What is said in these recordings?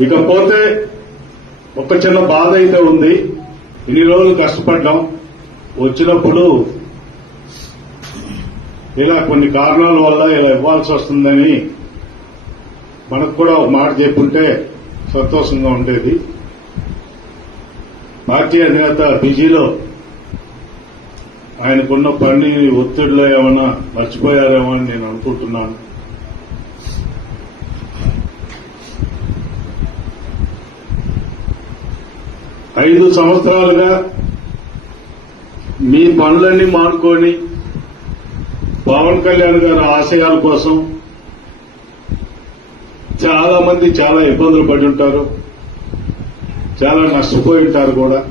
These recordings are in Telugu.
ఇకపోతే ఒక చిన్న బాధ అయితే ఉంది. ఇన్ని రోజులు కష్టపడ్డాం. వచ్చినప్పుడు ఇలా కొన్ని కారణాల వల్ల ఇలా ఇవ్వాల్సి వస్తుందని మనకు కూడా ఒక మాట చెప్పుంటే సంతోషంగా ఉండేది. పార్టీ అధినేత బిజీలో ఆయనకున్న పని ఒత్తిడిలో ఏమైనా మర్చిపోయారేమో అని నేను అనుకుంటున్నాను. ఐదు సంవత్సరాలుగా మీ పనులన్నీ మానుకొని పవన్ కళ్యాణ్ గారి ఆశయాల కోసం చాలా మంది చాలా ఇబ్బందులు పడి ఉంటారు. చాలా నష్టపోయి ఉంటారు కూడా.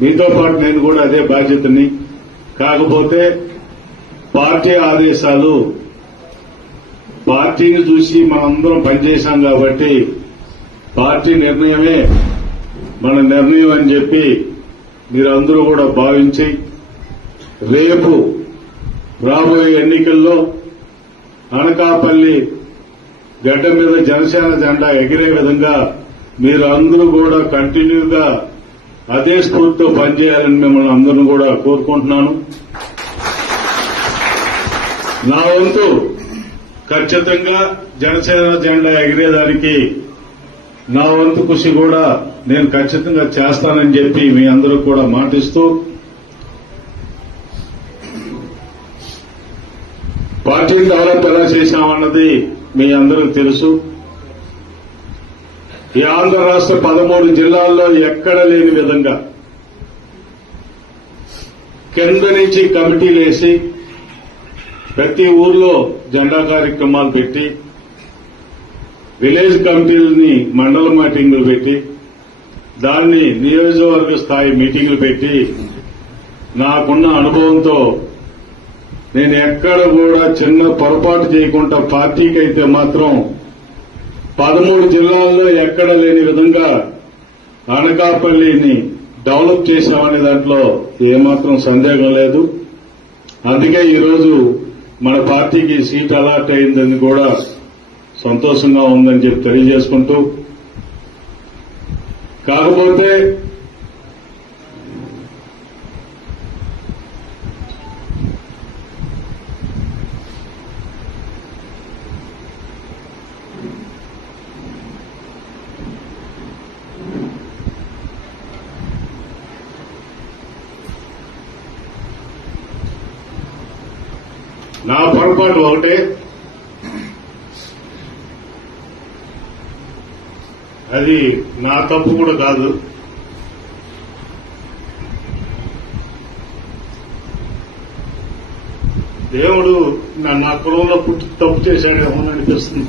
మీతో పాటు నేను కూడా అదే బాధ్యతని. కాకపోతే పార్టీ ఆదేశాలు పార్టీని చూసి మనందరం పనిచేశాం కాబట్టి పార్టీ నిర్ణయమే మన నిర్ణయం అని చెప్పి మీరందరూ కూడా భావించి రేపు రాబోయే ఎన్నికల్లో అనకాపల్లి గడ్డ మీద జనసేన జెండా ఎగిరే విధంగా మీరు అందరూ కూడా కంటిన్యూగా అదే స్ఫూర్తితో పనిచేయాలని మిమ్మల్ని అందరూ కూడా కోరుకుంటున్నాను. నా వంతు ఖచ్చితంగా జనసేన జెండా ఎగిరేదానికి నా వంతు కృషి కూడా నేను ఖచ్చితంగా చేస్తానని చెప్పి మీ అందరూ కూడా మాటిస్తూ పార్టీ డెవలప్ ఎలా చేశామన్నది మీ అందరూ తెలుసు. ఈ ఆంధ్ర రాష్ట్ర పదమూడు జిల్లాల్లో ఎక్కడ లేని విధంగా కింద నుంచి కమిటీలు వేసి ప్రతి ఊర్లో జెండా కార్యక్రమాలు పెట్టి విలేజ్ కమిటీలని మండల మీటింగులు పెట్టి దాన్ని నియోజకవర్గ స్థాయి మీటింగులు పెట్టి నాకున్న అనుభవంతో నేను ఎక్కడ కూడా చిన్న పొరపాటు చేయకుండా పార్టీకి అయితే మాత్రం పదమూడు జిల్లాల్లో ఎక్కడ లేని విధంగా అనకాపల్లిని డెవలప్ చేశామనే దాంట్లో ఏమాత్రం సందేహం లేదు. అందుకే ఈరోజు మన పార్టీకి సీట్ అలాట్ అయిందని కూడా సంతోషంగా ఉందని చెప్పి తెలియజేసుకుంటూ కాకపోతే నా పొరపాటు ఒకటే. అది నా తప్పు కూడా కాదు. దేవుడు నా- నా కులంలో పుట్టి తప్పు చేశాడేమో అని అనిపిస్తుంది?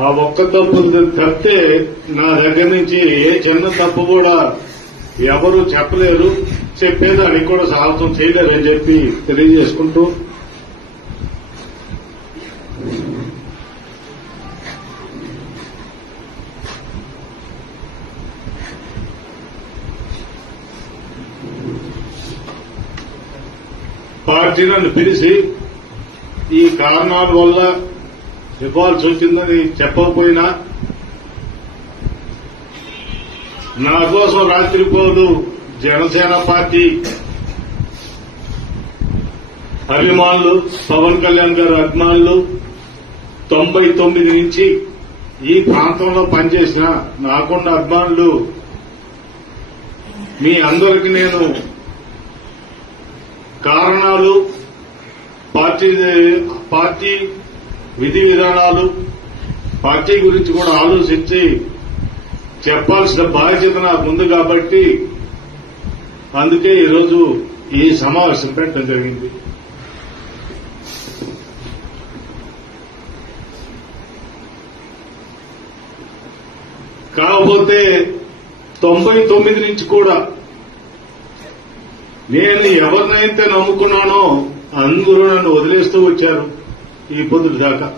ఆ ఒక్క తప్పు తప్పితే నా దగ్గర నుంచి ఏ చిన్న తప్పు కూడా ఎవరు చెప్పలేరు. చెప్పేదానికి కూడా సాహసం చేయలేరు అని చెప్పి తెలియజేసుకుంటూ పార్టీ నన్ను పిలిచి ఈ కారణాల వల్ల ఇవ్వాల్సి వచ్చిందని చెప్పకపోయినా నా కోసం రాత్రిపోదు జనసేన పార్టీ అభిమానులు పవన్ కళ్యాణ్ గారు అభిమానులు తొంభై తొమ్మిది నుంచి ఈ ప్రాంతంలో పనిచేసిన నాకున్న అభిమానులు మీ అందరికి నేను కారణాలు పార్టీ పార్టీ విధి విధానాలు పార్టీ గురించి కూడా ఆలోచించి చెప్పాల్సిన బాధ్యత నాకు ఉంది కాబట్టి అందుకే ఈరోజు ఈ సమావేశం పెట్టడం జరిగింది. కాకపోతే తొంభై తొమ్మిది నుంచి కూడా నేను ఎవరినైతే నమ్ముకున్నానో అందరూ నన్ను వదిలేస్తూ వచ్చారు. ఈ పొద్దుటి దాకా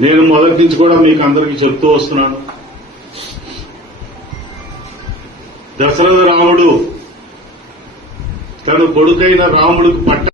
నేను మొదటి నుంచి కూడా మీకు అందరికీ చెప్తూ వస్తున్నాను. దశరథ రాముడు తన కొడుకైన రాముడికి పట్ట